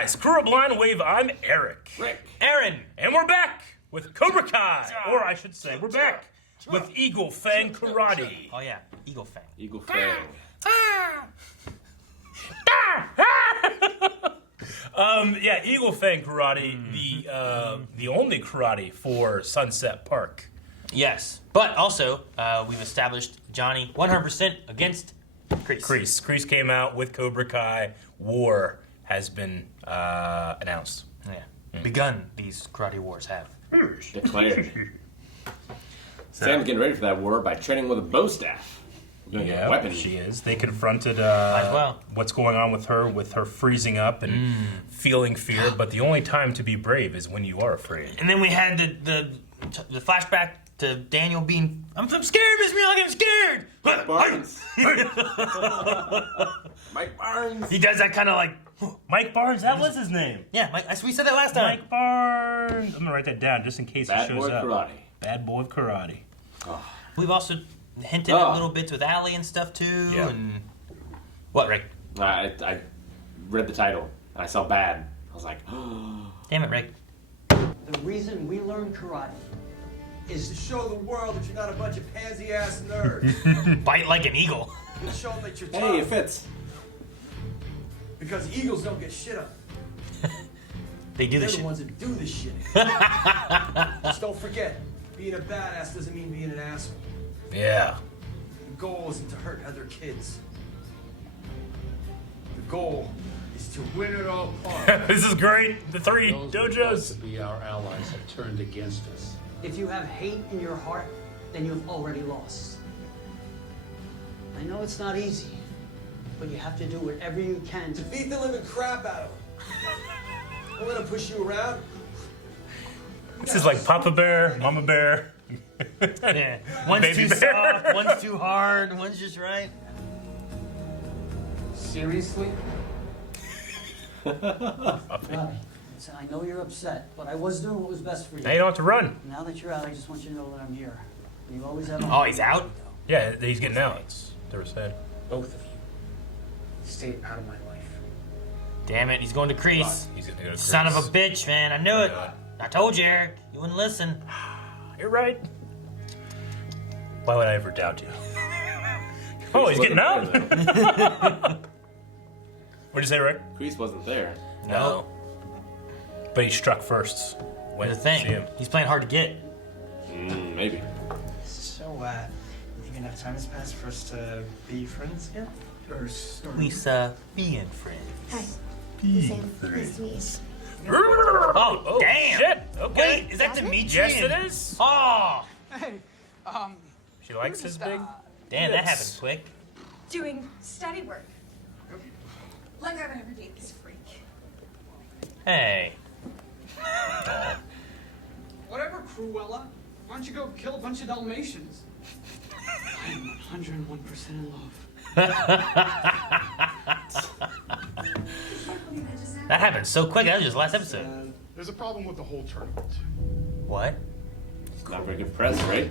guys? Crew Blind Wave, I'm Eric. Rick. Aaron. And we're back with Cobra Kai. Or I should say, we're back with Eagle Fang Karate. Oh, yeah. Eagle Fang. Eagle Fang. Yeah, Eagle Fang Karate, the only karate for Sunset Park. Yes. But also, we've established Johnny 100% against Kreese. Kreese came out with Cobra Kai. War has been announced. Yeah. Begun, these karate wars have. Declared. Sam's getting ready for that war by training with a bow staff. Yeah, weapon. she is. They confronted well. what's going on with her freezing up and feeling fear. But the only time to be brave is when you are afraid. And then we had the flashback to Daniel being, I'm scared, Miss Miyagi, I'm scared. Mike Barnes. Mike Barnes. He does that kind of like, Mike Barnes, that was his name. yeah, we said that last time. Mike Barnes. I'm gonna write that down just in case Bad it shows boy up. karate. Bad boy karate. Oh. We've also hinted at little bits with Allie and stuff too. Yeah. And what, Rick? I read the title and I saw bad. I was like, Damn it, Rick. The reason we learn karate is To show the world that you're not a bunch of pansy-ass nerds. Bite like an eagle. To show them that you're tough. hey, it fits. Because eagles don't get shit on. They do They're this the shit. ones that do this shit. Just don't forget, being a badass doesn't mean being an asshole. Yeah. The goal isn't to hurt other kids. The goal is to win it all apart. This is great. The three Those who were supposed dojos. to be our allies have turned against us. if you have hate in your heart, then you've already lost. I know it's not easy, but you have to do whatever you can to Beat the living crap out of them. Don't let them push you around. This is like Papa Bear, Mama Bear. Yeah. One's Baby too bear. soft, one's too hard, one's just right. Seriously? Robbie, listen, I know you're upset, but I was doing what was best for you. Now you don't have to run. Now that you're out, I just want you to know that I'm here. You always have Oh, he's out? Yeah, he's getting out. It's they were said. Both of you. Stay out of my life. Damn it, he's going to Kreese. He's gonna go to Son of a Kreese. bitch, man. I knew it. God. I told you, Eric. You wouldn't listen. You're right. Why would I ever doubt you? Oh, he's getting out. What'd you say, Rick? Kreese wasn't there. No. But he struck first. When The thing. see him. He's playing hard to get. Maybe. So, you think enough time has passed for us to be friends again? Or start? Lisa, being friends. Hi. Sam, nice to meet you. Oh, damn. Shit. Okay. Wait, is that Jasmine? Dimitri? Yes, it is. Oh, Hey, She likes his big. damn, that Yes. happened quick. Doing study work. Like I would ever date this freak. Hey. Whatever, Cruella. Why don't you go kill a bunch of Dalmatians? I'm 101% in love. That happened so quick. That was just last episode. There's a problem with the whole tournament. What? It's not very good press, right?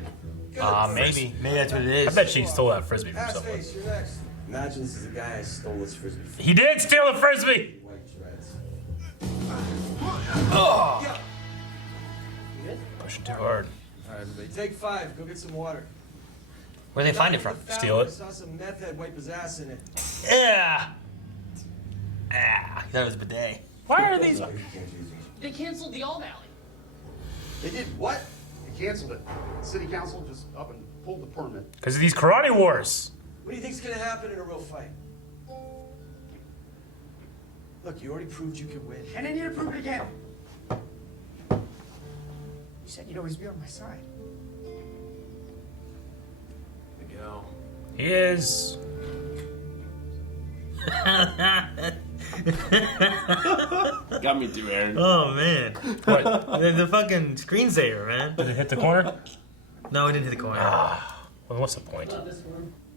Maybe. Maybe that's what it I is. bet she stole that frisbee from Ass someone. face, you're next. Imagine this is a guy who stole his frisbee from He did steal the frisbee. white shreds. Oh. Pushing too hard. Alright, everybody, take 5. Go get some water. Where'd they find it from? Steal it. I saw some meth head wipe his ass in it. Yeah. Ah, that was a bidet. Why are these? They canceled the All Valley. They did what? They canceled it. City council just up and pulled the permit. Because of these karate wars. What do you think's gonna happen in a real fight? Look, you already proved you could win. And I need to prove it again. You said you'd always be on my side. Miguel. He is. Got me too, Aaron. Oh, man. What? The fucking screensaver, man. Did it hit the corner? No, it didn't hit the corner. Well, what's the point?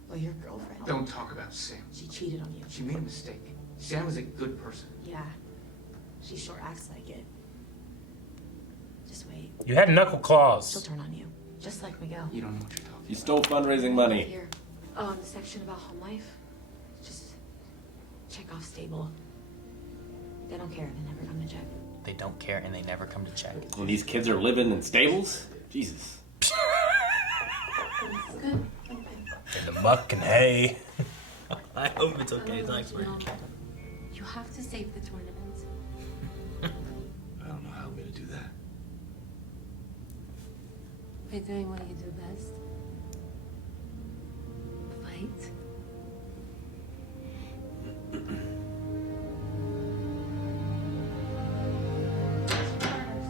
Well, your girlfriend. Don't talk about Sam. She cheated on you. She made a mistake. Sam was a good person. Yeah. She sure acts like it. Just wait. You had knuckle She'll claws. turn on you. Just like Miguel. You don't know what you're talking You stole fundraising money. Here. Oh, the section about home life. Just check off stable. They don't care. They never come to check. They don't care and they never come to check. When these kids are living in stables? Jesus. Good. In the muck and hay. I hope it's okay. It's actually. You have to save the tournament. I don't know how I'm gonna do that. By doing what you do best. Fight.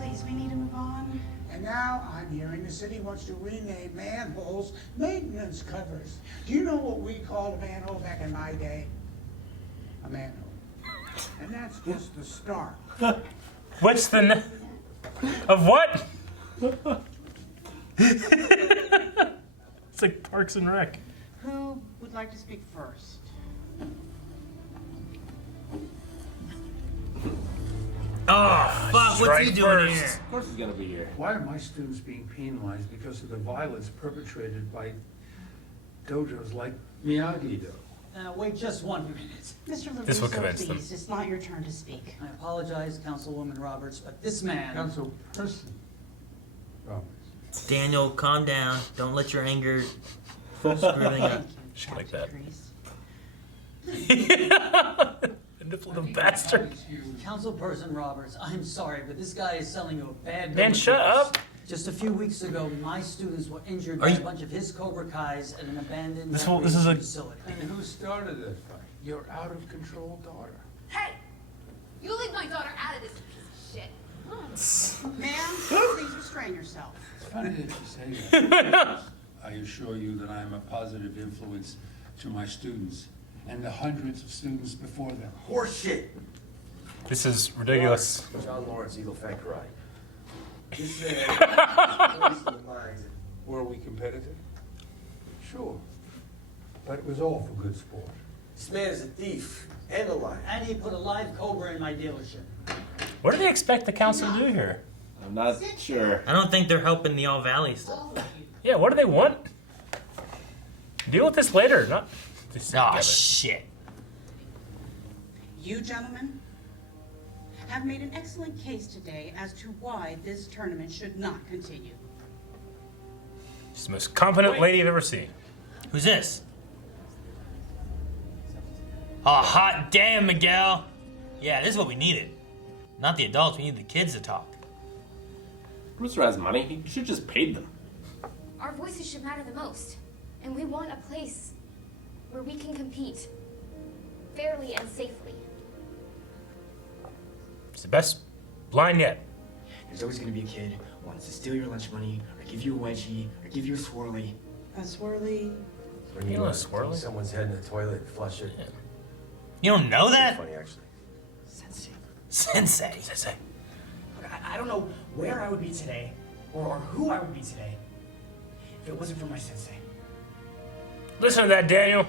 Please, we need to move on. And now I'm hearing the city wants to rename manholes maintenance covers. Do you know what we called a manhole back in my day? A manhole. And that's just the start. What's the of what? It's like Parks and Rec. Who would like to speak first? Oh, fuck, what's he doing here? Of course he's gonna be here. Why are my students being penalized because of the violence perpetrated by dojos like Miyagi-Do? Wait just 1 minute. Mr. This will LaRusso, convince them. please. It's not your turn to speak. I apologize, Councilwoman Roberts, but this man... Councilperson Roberts. Daniel, calm down. Don't let your anger screw everything up. Shit like that. Grease. The bastard. Councilperson Roberts, I'm sorry, but this guy is selling you a bad bill Man, of shut goods. up. Just a few weeks ago, my students were injured by a bunch of his Cobra Kais at an abandoned This is recreation a facility. And who started this fight? Your out-of-control daughter. Hey! You leave my daughter out of this piece of shit. Ma'am, please restrain yourself. It's funny that you say that. I assure you that I'm a positive influence to my students and the hundreds of students before them. Horseshit. This is ridiculous. John Lawrence, Eagle Fang Karate. This man, voice of the mind. Were we competitive? Sure. But it was all for good sport. This man is a thief and a liar. And he put a live Cobra in my dealership. What do they expect the council to do here? I'm not sure. I don't think they're helping the All Valley stuff. Yeah, what do they want? Deal with this later, not this. Oh, shit. You gentlemen have made an excellent case today as to why this tournament should not continue. She's the most competent lady I've ever seen. Who's this? Oh, hot damn, Miguel. Yeah, this is what we needed. Not the adults, we need the kids to talk. Brewster has money. He should just paid them. Our voices should matter the most. And we want a place where we can compete fairly and safely. It's the best line yet. There's always gonna be a kid who wants to steal your lunch money, or give you a wedgie, or give you a swirly. A swirly. When You know, swirly? someone's head in the toilet and flush it. You don't know that? Funny, actually. Sensei. Sensei. Look, I don't know where I would be today, or who I would be today, if it wasn't for my sensei. Listen to that, Daniel.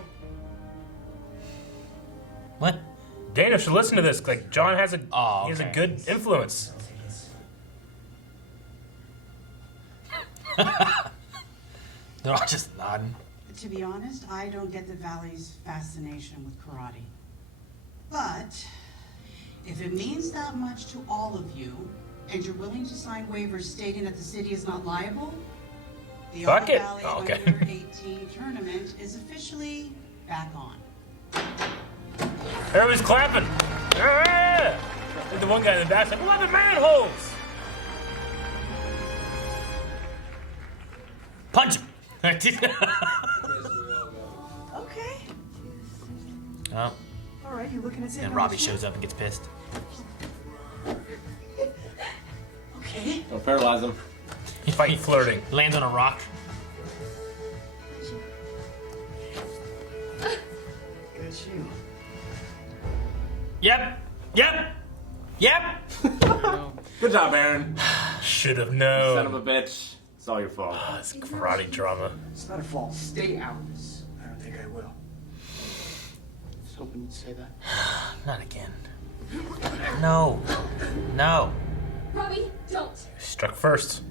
What? Daniel should listen to this. Like John has a he has a okay. good influence. They're all just nodding. To be honest, I don't get the Valley's fascination with karate. But if it means that much to all of you, and you're willing to sign waivers stating that the city is not liable, the Fuck it. All-Valley Oh, okay. Under 18 tournament is officially back on. Everybody's clapping. Yeah! And the one guy in the back's like, 11 manholes! Punch him! Okay. Oh, All right, you looking at it? and Robbie shows up and gets pissed. Okay. Don't paralyze him. He fighting flirting. Lands on a rock. Good you. Yep. Yep. Yep. Good job, Aaron. Should have Son known. of a bitch. It's all your fault. It's karate drama. It's not a fault. Stay out of this. I don't think I will. I was hoping you'd say that. Not again. No. No. Robbie, don't. Struck first.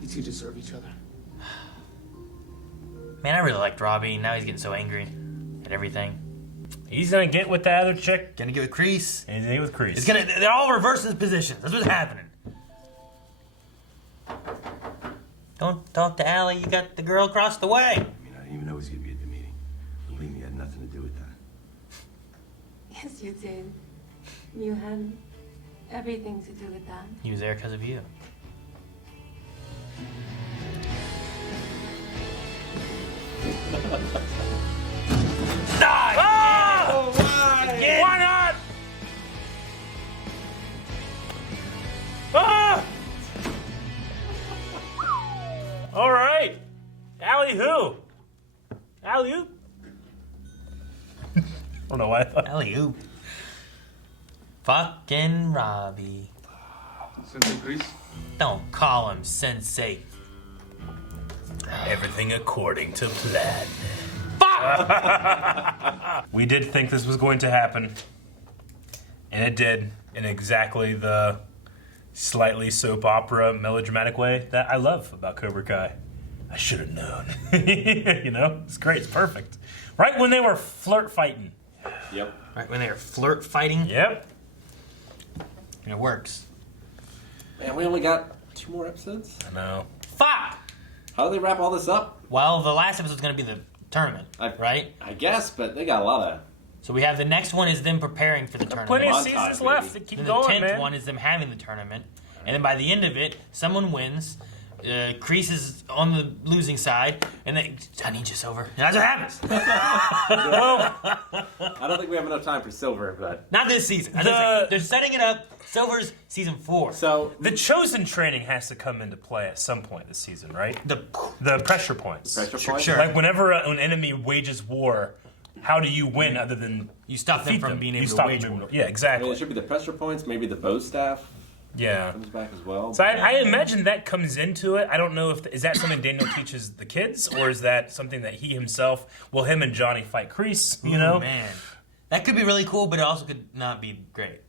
You two deserve each other. Man, I really liked Robbie. Now he's getting so angry at everything. He's gonna get with that other chick. Gonna get with Kreese. And he's gonna get with Kreese. They're all reversing positions. That's what's happening. Don't talk to Allie. You got the girl across the way. I mean, I didn't even know he was going to be at the meeting. Believe me, I had nothing to do with that. Yes, you did. You had everything to do with that. He was there because of you. Oh, why? Why not? Ah! All right. Alley who? Alley oop. I don't know why I thought. Alley oop. Fucking Robbie. Sensei Kreese? Don't call him Sensei. Everything according to plan. We did think this was going to happen. And it did. In exactly the slightly soap opera melodramatic way that I love about Cobra Kai. I should have known. You know? It's great. It's perfect. Right when they were flirt fighting. Yep. Right when they were flirt fighting. Yep. And it works. Man, we only got 2 more episodes. I know. Fuck! How do they wrap all this up? Well, the last episode's gonna be the tournament, right? I guess, but they got a lot of... So we have the next one is them preparing for the tournament. Plenty of Montage, seasons maybe. left to keep Then going, the 10th man. one is them having the tournament. And then by the end of it, someone wins. Kreese is on the losing side. And then, I need you, Silver. And that's what happens. I don't think we have enough time for Silver, but... Not this season. They're setting it up. Silver's season 4. So... The chosen training has to come into play at some point this season, right? The pressure points. Pressure points? Sure. Like whenever an enemy wages war, how do you win other than you stop them defeat from being able to stop wage them. war. Yeah, I mean, exactly. it should be the pressure points, maybe the bow staff Yeah. comes back as well. So I imagine that comes into it. I don't know if is that something Daniel teaches the kids, or is that something that he himself? Will him and Johnny fight Kreese? You know, man, that could be really cool, but it also could not be great.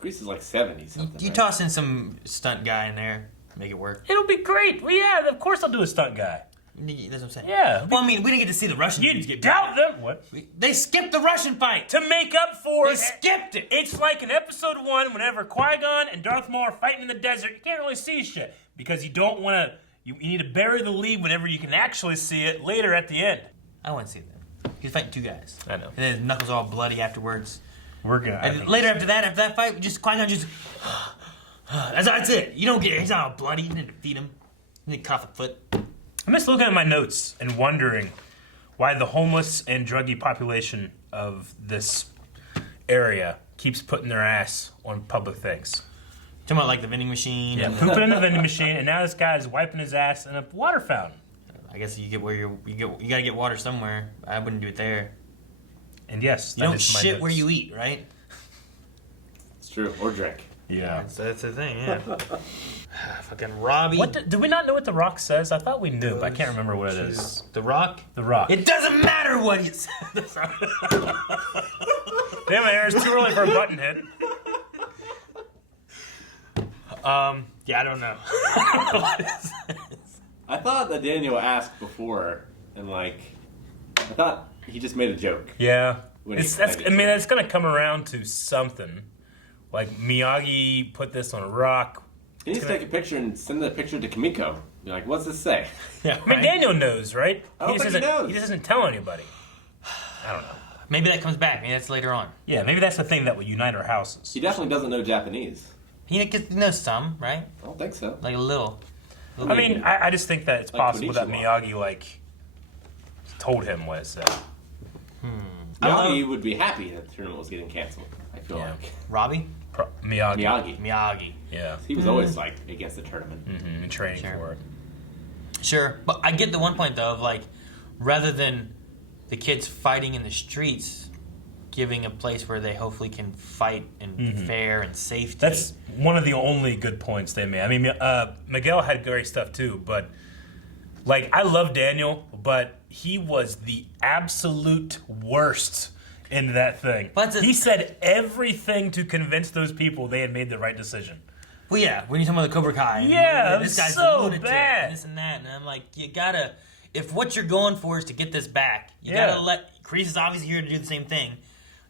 Kreese is like 70 something. You right? toss in some stunt guy in there, make it work. it'll be great. Well, yeah, of course I'll do a stunt guy. That's what I'm saying. Yeah. Well, I mean, we didn't get to see the Russian You dudes get doubt beat. them? What? They skipped the Russian fight. To make up for They skipped it. It's like in episode 1, whenever Qui-Gon and Darth Maul are fighting in the desert, you can't really see shit because you don't want to. You need to bury the lead whenever you can actually see it later at the end. I want to see that. He's fighting 2 guys. I know. And then his knuckles all bloody afterwards. We're gonna. And later after that fight, just Qui-Gon just. That's it. You don't get. He's not all bloody. You didn't defeat him. You didn't cut off a foot. I'm just looking at my notes and wondering why the homeless and druggy population of this area keeps putting their ass on public things. Talking about like the vending machine. Yeah, and pooping in the vending machine, and now this guy's wiping his ass in a water fountain. I guess you get where you gotta get water somewhere. I wouldn't do it there. And yes, You that don't is my shit notes. where you eat, right? It's true. Or drink. Yeah. That's the thing. Yeah. Fucking Robbie. Do we not know what The Rock says? I thought we knew, but I can't remember what it is. The Rock? The Rock. It doesn't matter what he says. Damn it, it's too early for a button hit. Yeah, I don't know. I thought that Daniel asked before, and like, I thought he just made a joke. Yeah. When he That's played it. it's going to come around to something. Like, Miyagi put this on a rock. He needs to take a picture and send the picture to Kimiko. Be like, what's this say? Yeah, I mean, Daniel knows, right? I don't think he knows. He just doesn't tell anybody. I don't know. Maybe that comes back. Maybe that's later on. Yeah, maybe that's the thing that will unite our houses. He definitely doesn't know Japanese. He knows some, right? I don't think so. Like a little. I mean, I just think that it's Like possible that Konnichiwa. Miyagi, like, told him what it said. Miyagi would be happy that the tournament was getting canceled. I feel Yeah. like. Robbie? Miyagi. Miyagi. Yeah. He was always like against the tournament. Mm-hmm. And training Sure. for it. Sure. But I get the one point, though, of like, rather than the kids fighting in the streets, giving a place where they hopefully can fight in fair and safety. That's one of the only good points they made. I mean, Miguel had great stuff too, but like I love Daniel, but he was the absolute worst in that thing. He said everything to convince those people they had made the right decision. Well, yeah, when you're talking about the Cobra Kai. Yeah, this guy's so a lunatic, bad. and this and that. And I'm like, you gotta, if what you're going for is to get this back, you Yeah. gotta let, Kreese is obviously here to do the same thing.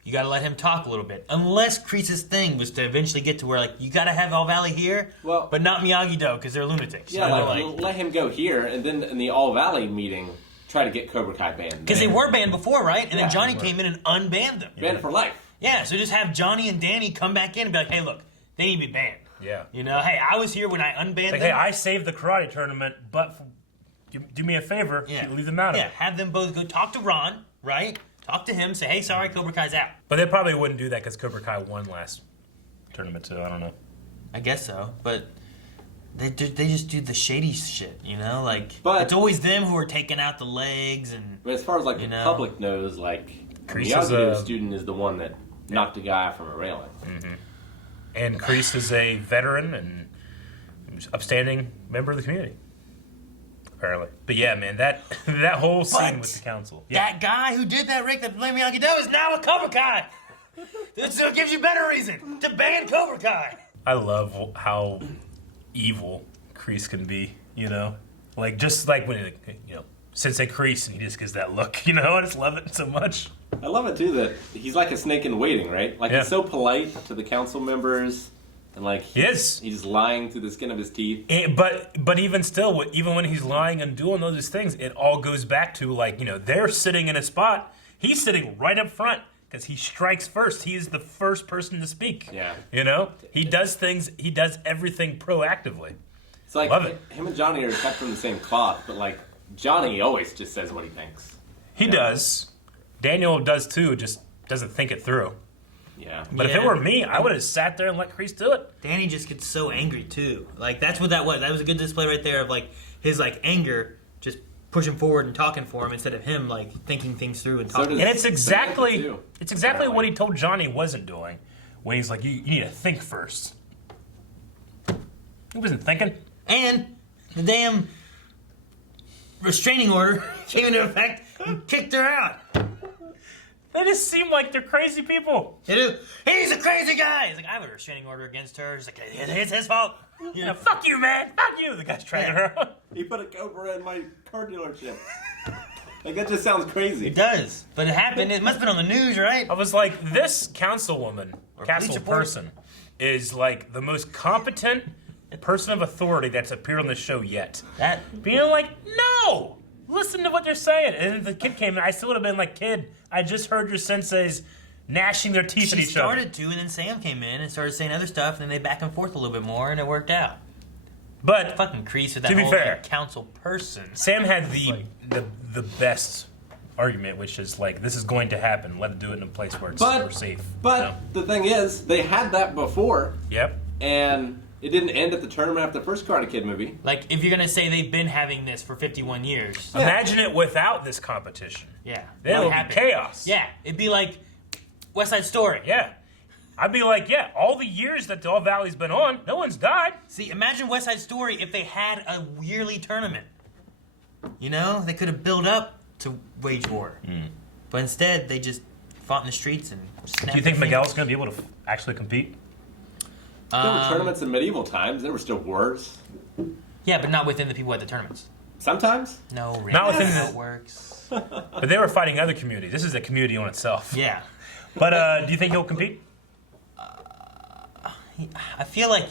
you got to let him talk a little bit. Unless Kreese's thing was to eventually get to where, like, you got to have All Valley here, but not Miyagi-Do because they're lunatics. Yeah, like, let him go here, and then in the All Valley meeting, try to get Cobra Kai banned. Because they were banned before, right? And then Johnny came in and unbanned them. Banned for life. Yeah, so just have Johnny and Danny come back in and be like, hey, look, they need to be banned. Yeah. You know, hey, I was here when I unbanned them. Hey, I saved the karate tournament, but do me a favor, leave them out of it. Yeah, have them both go talk to Ron, right? Talk to him, say, hey, sorry, Cobra Kai's out. But they probably wouldn't do that because Cobra Kai won last tournament too. I don't know. I guess so, but they just do the shady shit, you know? Like, but it's always them who are taking out the legs and... But as far as, like, the public knows, like, Miyagi-Do student is the one that knocked a guy from a railing. Mm-hmm. And Kreese is a veteran and upstanding member of the community. Apparently. But yeah, man, that whole scene with the council. Yeah. That guy who did that Rick that blamed Miyagi-Do is now a Cobra Kai. So it gives you better reason to ban Cobra Kai. I love how evil Kreese can be, you know? Like, just like when, you know, Sensei Kreese, and he just gives that look, you know? I just love it so much. I love it, too, that he's like a snake in waiting, right? Like, he's so polite to the council members. And like he's lying through the skin of his teeth. But even still, even when he's lying and doing all these things, it all goes back to, like, you know, they're sitting in a spot. He's sitting right up front because he strikes first. He is the first person to speak. Yeah. You know, he does things. He does everything proactively. It's like love it. Him and Johnny are cut from the same cloth, but like Johnny always just says what he thinks. He does. Daniel does too. Just doesn't think it through. Yeah. But if it were me, I would have sat there and let Kreese do it. Danny just gets so angry too. Like, that's what that was. That was a good display right there of, like, his, like, anger just pushing forward and talking for him instead of him, like, thinking things through and talking. And it's exactly what he told Johnny wasn't doing. When he's like, you need to think first. He wasn't thinking. And the damn restraining order came into effect and kicked her out. They just seem like they're crazy people. They do. He's a crazy guy. He's like, I have a restraining order against her. He's like, it's his fault. You know, fuck you, man. Fuck you. The guy's dragging her out. He put a Cobra in my car dealership. Like, that just sounds crazy. It does. But it happened. It must have been on the news, right? I was like, this councilwoman, council person, is like the most competent person of authority that's appeared on the show yet. That being like, no, listen to what they're saying. And then the kid came in, I still would have been like, kid, I just heard your senseis gnashing their teeth at each other. She started to, and then Sam came in and started saying other stuff, and then they back and forth a little bit more, and it worked out. But fucking Kreese with that to be whole fair, like, council person. Sam had the best argument, which is like, this is going to happen. Let it do it in a place where it's more safe. But the thing is, they had that before. Yep. And it didn't end at the tournament after the first Karate Kid movie. Like, if you're going to say they've been having this for 51 years. Yeah. Imagine it without this competition. Yeah. Then it would be chaos. Yeah. It'd be like West Side Story. Yeah. I'd be like, yeah, all the years that the All Valley's been on, no one's died. See, imagine West Side Story if they had a yearly tournament. You know? They could have built up to wage war. But instead, they just fought in the streets and snapped. Do you think Miguel's going to be able to actually compete? There were tournaments in medieval times. There were still wars. Yeah, but not within the people at the tournaments. Sometimes? No, really. Not within how the... it works. But they were fighting other communities. This is a community on itself. Yeah. But do you think he'll compete? I feel like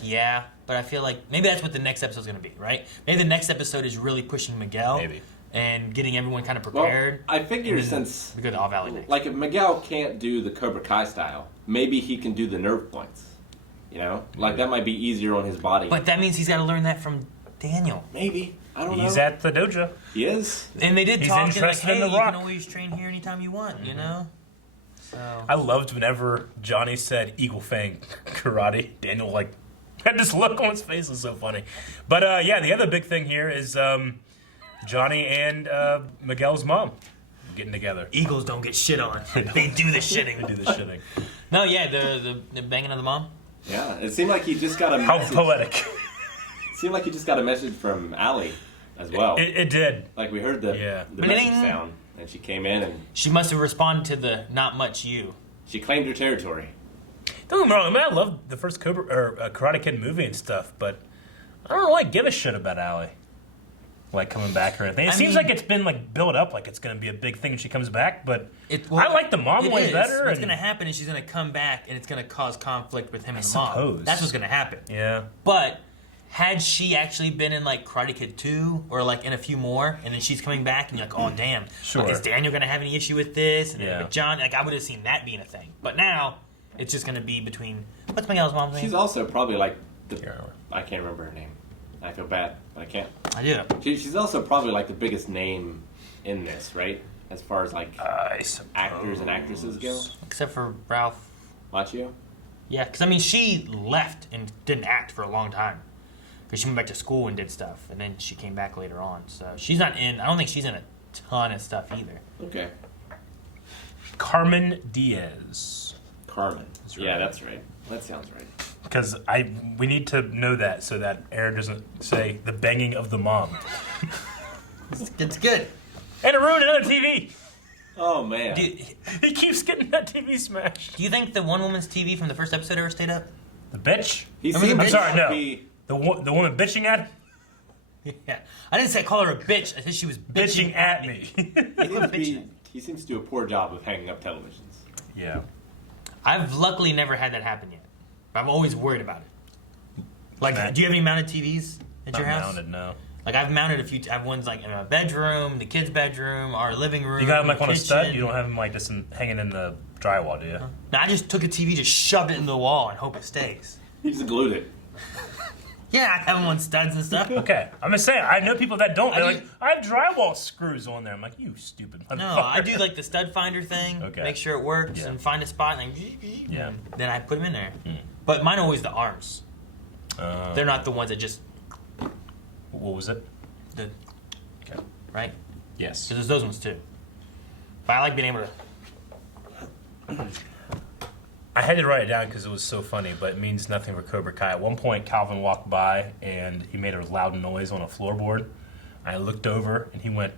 but I feel like maybe that's what the next episode's going to be, right? Maybe the next episode is really pushing Miguel. Maybe. And getting everyone kind of prepared. Well, I figure since we go to All Valley next. Like if Miguel can't do the Cobra Kai style, maybe he can do the nerve points. You know? Like that might be easier on his body. But that means he's got to learn that from Daniel. Maybe. I don't know. He's at the dojo. He is. And they did He's talk like, interested hey, in the you Rock. can always train here anytime you want, you know? So I loved whenever Johnny said Eagle Fang karate. Daniel like had this look on his face. It was so funny. But yeah, the other big thing here is Johnny and Miguel's mom getting together. Eagles don't get shit on. They do the shitting. They do the shitting. No, yeah, the banging of the mom. Yeah, it seemed like he just got a message. How poetic. It seemed like he just got a message from Allie as well. It did. Like we heard the message sound, and she came in and... She must have responded to the not much you. She claimed her territory. Don't get me wrong, I mean, I love the first Karate Kid movie and stuff, but I don't really give a shit about Allie. like coming back or anything. It seems like it's been like built up like it's going to be a big thing when she comes back, but I like the mom way better. What's going to happen is she's going to come back and it's going to cause conflict with him and the mom. That's what's going to happen. Yeah. But had she actually been in like Karate Kid 2 or like in a few more, and then she's coming back and you're like, oh damn, is Daniel going to have any issue with this? And then with John, like I would have seen that being a thing. But now it's just going to be between what's Miguel's mom's name? She's also probably like I can't remember her name. I feel bad, but I can't. I do. She's also probably like the biggest name in this, right? As far as like actors and actresses go. Except for Ralph Macchio? Yeah, because I mean, she left and didn't act for a long time. Because she went back to school and did stuff, and then she came back later on. So she's not in, I don't think she's in a ton of stuff either. Okay. Carmen Diaz. Carmen. That's right. Yeah, that's right. That sounds right. Because we need to know that so that Aaron doesn't say the banging of the mom. It's good. And it ruined another TV. Oh, man. He keeps getting that TV smashed. Do you think the one woman's TV from the first episode ever stayed up? The bitch? I'm sorry, no. The woman bitching at him? Yeah. I didn't say I call her a bitch. I said she was bitching at me. He seems to do a poor job of hanging up televisions. Yeah. I've luckily never had that happen yet. I'm always worried about it. Like, do you have any mounted TVs at your house? Mounted, no. Like, I've mounted a few. I have ones like in my bedroom, the kids' bedroom, our living room. You got them like on a kitchen. stud? You don't have them like just hanging in the drywall, do you? No, I just took a TV, just shoved it into the wall, and hope it stays. You just glued it. Yeah, I have them on studs and stuff. Okay, I'm just saying. I know people that don't. They're like, I have drywall screws on there. I'm like, you stupid motherfucker. No, I do like the stud finder thing. Okay. Make sure it works and find a spot and then I put them in there. But mine are always the arms. They're not the ones that just. What was it? Right? Yes. Because there's those ones too. But I like being able to. I had to write it down because it was so funny, but it means nothing for Cobra Kai. At one point, Calvin walked by and he made a loud noise on a floorboard. I looked over and he went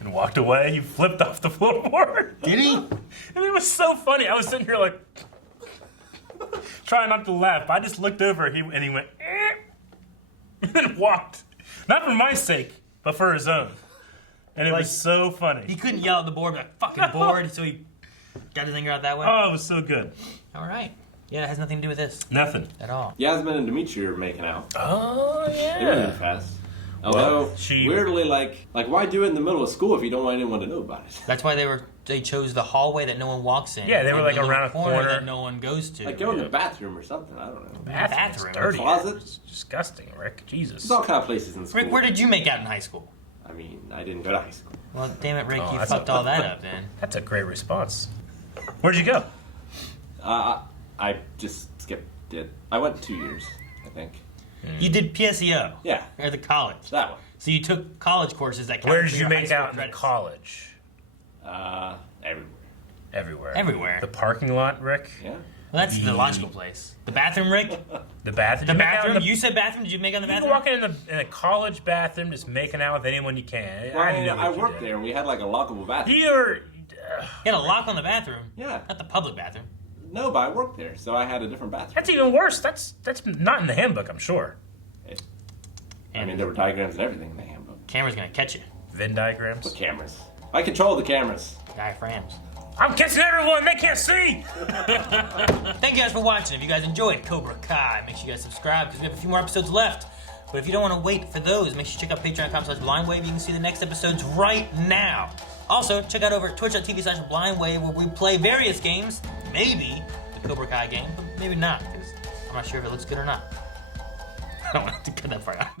and walked away. He flipped off the floorboard. Did he? And it was so funny. I was sitting here like trying not to laugh. I just looked over and he went and then walked. Not for my sake, but for his own. And it was so funny. He couldn't yell at the board, like, fucking board, so he got his anger out that way. Oh, it was so good. All right. Yeah, it has nothing to do with this. Nothing. At all. Yasmin and Dimitri are making out. Oh, yeah. They were moving fast. Although, weirdly, like, why do it in the middle of school if you don't want anyone to know about it? That's why they chose the hallway that no one walks in. Yeah, they were like the around a corner that no one goes to. Like, go in the bathroom or something. I don't know. Bathroom. Dirty. Closet. It's disgusting, Rick. Jesus. There's all kind of places in school. Rick, where did you make out in high school? I mean, I didn't go to high school. Well, damn it, Rick, you fucked all that up then. That's a great response. Where'd you go? I just skipped it. I went 2 years, I think. You did PSEO? Yeah. Or the college? That one. So you took college courses that Where did you make out in the college? Everywhere. Everywhere. The parking lot, Rick? Yeah. Well, that's the logical place. The bathroom, Rick? The bathroom? The bathroom? You said bathroom? Did you make out in the bathroom? You can walk in a college bathroom just making out with anyone you can. Well, I worked there and we had like a lockable bathroom. You had a lock on the bathroom? Yeah. Not the public bathroom. No, but I worked there, so I had a different bathroom. That's even worse. That's not in the handbook, I'm sure. I mean, there were diagrams and everything in the handbook. Camera's gonna catch you. Venn diagrams? What cameras? I control the cameras. Diaphragms. I'm kissing everyone. They can't see. Thank you guys for watching. If you guys enjoyed Cobra Kai, make sure you guys subscribe because we have a few more episodes left. But if you don't want to wait for those, make sure you check out patreon.com/blindwave. You can see the next episodes right now. Also, check out over at twitch.tv/blindwave where we play various games. Maybe the Cobra Kai game, but maybe not because I'm not sure if it looks good or not. I don't want to cut that part out.